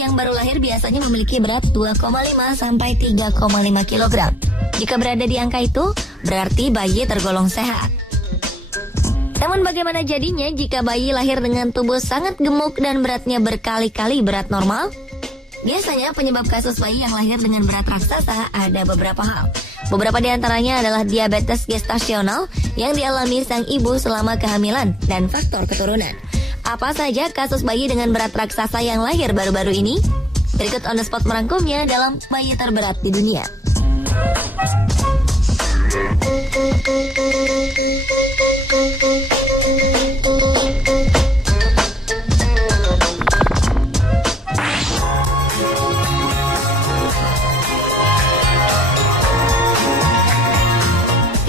bayi yang baru lahir biasanya memiliki berat 2,5 sampai 3,5 kg. Jika berada di angka itu, berarti bayi tergolong sehat. Namun bagaimana jadinya jika bayi lahir dengan tubuh sangat gemuk dan beratnya berkali-kali berat normal? Biasanya penyebab kasus bayi yang lahir dengan berat raksasa ada beberapa hal. Beberapa di antaranya adalah diabetes gestasional yang dialami sang ibu selama kehamilan dan faktor keturunan. Apa saja kasus bayi dengan berat raksasa yang lahir baru-baru ini? Berikut on the spot merangkumnya dalam bayi terberat di dunia.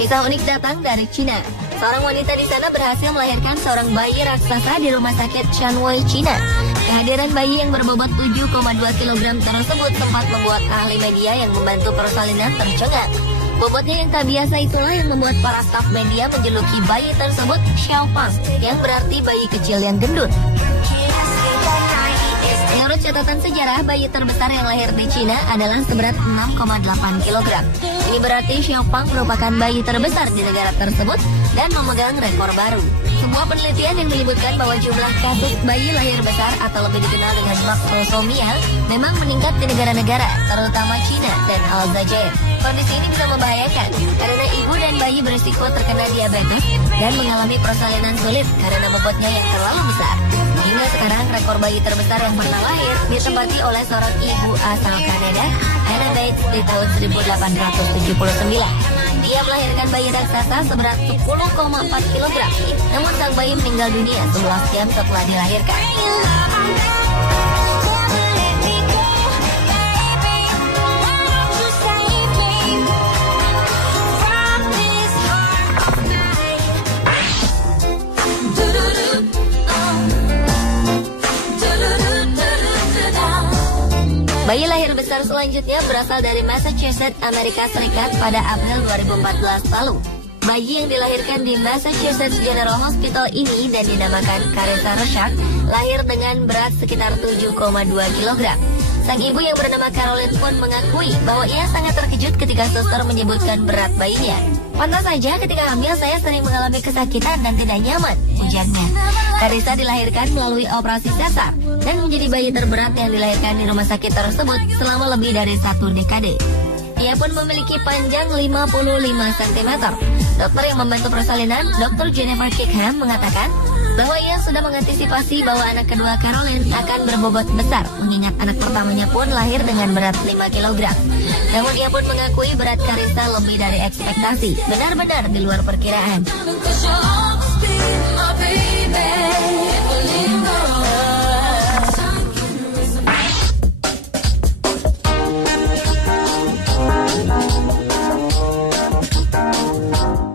Kisah unik datang dari Cina. Seorang wanita di sana berhasil melahirkan seorang bayi raksasa di rumah sakit Shanwei, Cina. Kehadiran bayi yang berbobot 7,2 kg tersebut sempat membuat ahli media yang membantu persalinan tercengang. Bobotnya yang tak biasa itulah yang membuat para staf media menjuluki bayi tersebut Xiaopang, yang berarti bayi kecil yang gendut. Menurut catatan sejarah, bayi terbesar yang lahir di Cina adalah seberat 6,8 kg. Ini berarti Xiaopang merupakan bayi terbesar di negara tersebut dan memegang rekor baru. Sebuah penelitian yang menyebutkan bahwa jumlah kasus bayi lahir besar atau lebih dikenal dengan makrosomia memang meningkat di negara-negara, terutama Cina dan Aljazair. Kondisi ini bisa membahayakan karena ibu dan bayi berisiko terkena diabetes dan mengalami persalinan sulit karena bobotnya yang terlalu besar. Hingga sekarang rekor bayi terbesar yang pernah lahir ditempati oleh seorang ibu asal Kanada, Anna Bates, di tahun 1879. Dia melahirkan bayi raksasa seberat 10,4 kg. Namun sang bayi meninggal dunia 11 jam setelah dilahirkan. Bayi lahir besar selanjutnya berasal dari Massachusetts, Amerika Serikat pada April 2014 lalu. Bayi yang dilahirkan di Massachusetts General Hospital ini dan dinamakan Carissa Rorschach lahir dengan berat sekitar 7,2 kg. Sang ibu yang bernama Caroline pun mengakui bahwa ia sangat terkejut ketika suster menyebutkan berat bayinya. Pantas saja ketika hamil saya sering mengalami kesakitan dan tidak nyaman, ujarnya. Carissa dilahirkan melalui operasi sesar dan menjadi bayi terberat yang dilahirkan di rumah sakit tersebut selama lebih dari 1 dekade. Ia pun memiliki panjang 55 cm. Dokter yang membantu persalinan, Dr. Jennifer Kickham, mengatakan bahwa ia sudah mengantisipasi bahwa anak kedua Caroline akan berbobot besar, mengingat anak pertamanya pun lahir dengan berat 5 kg. Namun ia pun mengakui berat Carissa lebih dari ekspektasi, benar-benar di luar perkiraan.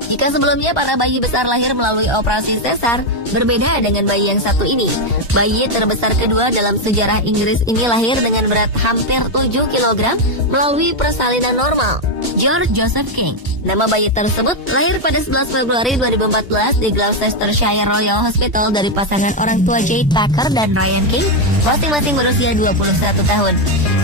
Jika sebelumnya para bayi besar lahir melalui operasi sesar, berbeda dengan bayi yang satu ini. Bayi terbesar kedua dalam sejarah Inggris ini lahir dengan berat hampir 7 kg melalui persalinan normal, George Joseph King. Nama bayi tersebut lahir pada 11 Februari 2014 di Gloucestershire Royal Hospital dari pasangan orang tua Jade Packer dan Ryan King, masing-masing berusia 21 tahun.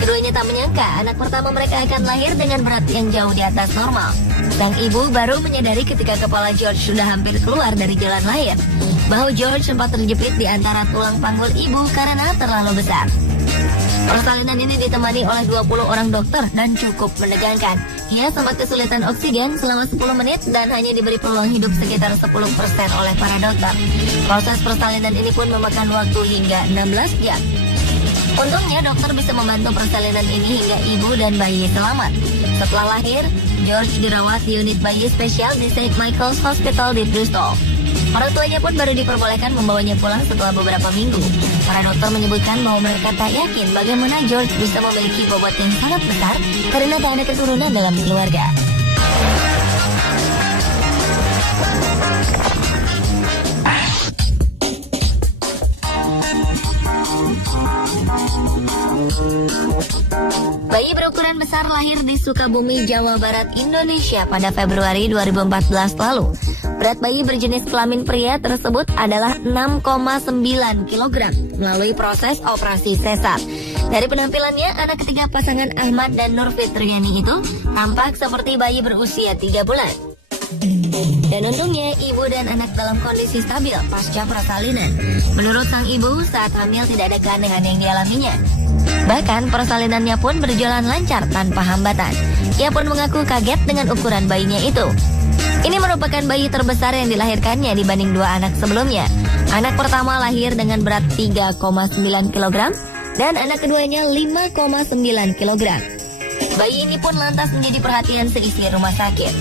Keduanya tak menyangka anak pertama mereka akan lahir dengan berat yang jauh di atas normal. Sang ibu baru menyadari ketika kepala George sudah hampir keluar dari jalan lahir, bahwa George sempat terjepit di antara tulang panggul ibu karena terlalu besar. Persalinan ini ditemani oleh 20 orang dokter dan cukup menegangkan. Ia sempat kesulitan oksigen selama 10 menit dan hanya diberi peluang hidup sekitar 10% oleh para dokter. Proses persalinan ini pun memakan waktu hingga 16 jam. Untungnya dokter bisa membantu persalinan ini hingga ibu dan bayi selamat. Setelah lahir, George dirawat di unit bayi spesial di St. Michael's Hospital di Bristol. Orang tuanya pun baru diperbolehkan membawanya pulang setelah beberapa minggu. Para dokter menyebutkan bahwa mereka tak yakin bagaimana George bisa memiliki bobot yang sangat besar karena tak ada keturunan dalam keluarga. Bayi berukuran besar lahir di Sukabumi, Jawa Barat, Indonesia pada Februari 2014 lalu. Berat bayi berjenis kelamin pria tersebut adalah 6,9 kg melalui proses operasi sesar. Dari penampilannya, anak ketiga pasangan Ahmad dan Nur Fitriani itu tampak seperti bayi berusia 3 bulan. Dan untungnya ibu dan anak dalam kondisi stabil pasca persalinan. Menurut sang ibu, saat hamil tidak ada keanehan yang dialaminya. Bahkan persalinannya pun berjalan lancar tanpa hambatan. Ia pun mengaku kaget dengan ukuran bayinya itu. Ini merupakan bayi terbesar yang dilahirkannya dibanding dua anak sebelumnya. Anak pertama lahir dengan berat 3,9 kg dan anak keduanya 5,9 kg. Bayi ini pun lantas menjadi perhatian seisi rumah sakit.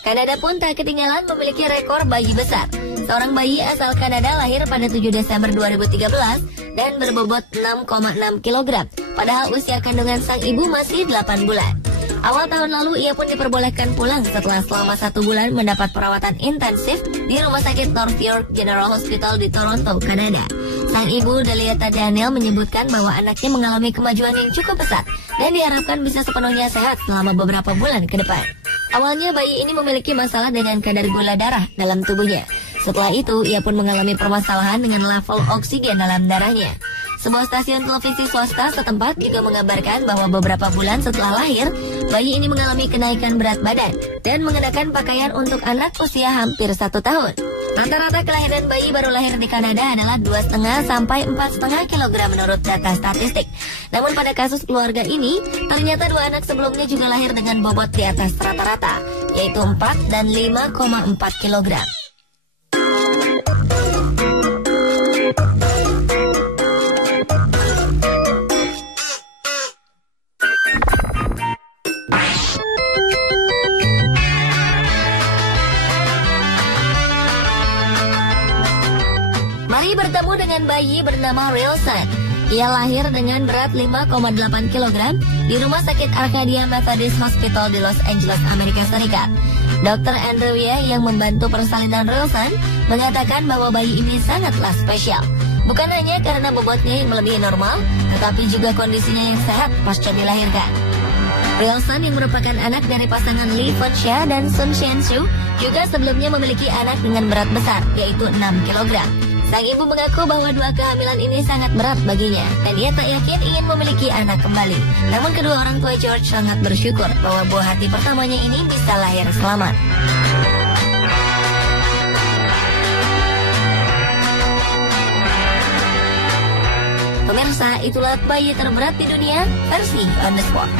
Kanada pun tak ketinggalan memiliki rekor bayi besar. Seorang bayi asal Kanada lahir pada 7 Desember 2013 dan berbobot 6,6 kg. Padahal usia kandungan sang ibu masih 8 bulan. Awal tahun lalu ia pun diperbolehkan pulang setelah selama 1 bulan mendapat perawatan intensif di Rumah Sakit North York General Hospital di Toronto, Kanada. Sang ibu Delieta Daniel menyebutkan bahwa anaknya mengalami kemajuan yang cukup pesat dan diharapkan bisa sepenuhnya sehat selama beberapa bulan ke depan. Awalnya bayi ini memiliki masalah dengan kadar gula darah dalam tubuhnya. Setelah itu, ia pun mengalami permasalahan dengan level oksigen dalam darahnya. Sebuah stasiun televisi swasta setempat juga mengabarkan bahwa beberapa bulan setelah lahir, bayi ini mengalami kenaikan berat badan dan mengenakan pakaian untuk anak usia hampir 1 tahun. Rata-rata kelahiran bayi baru lahir di Kanada adalah 2,5 sampai 4,5 kg menurut data statistik. Namun pada kasus keluarga ini, ternyata 2 anak sebelumnya juga lahir dengan bobot di atas rata-rata, yaitu 4 dan 5,4 kg. Mari bertemu dengan bayi bernama Rilson. Ia lahir dengan berat 5,8 kg di Rumah Sakit Arcadia Methodist Hospital di Los Angeles, Amerika Serikat. Dr. Andrew Ye yang membantu persalinan Rilson mengatakan bahwa bayi ini sangatlah spesial. Bukan hanya karena bobotnya yang melebihi normal, tetapi juga kondisinya yang sehat pasca dilahirkan. Rilson yang merupakan anak dari pasangan Lee Fun-Xia dan Sun Shen-Shu juga sebelumnya memiliki anak dengan berat besar, yaitu 6 kg. Sang ibu mengaku bahwa 2 kehamilan ini sangat berat baginya dan ia tak yakin ingin memiliki anak kembali. Namun kedua orang tua George sangat bersyukur bahwa buah hati pertamanya ini bisa lahir selamat. Pemirsa, itulah bayi terberat di dunia versi On The Spot.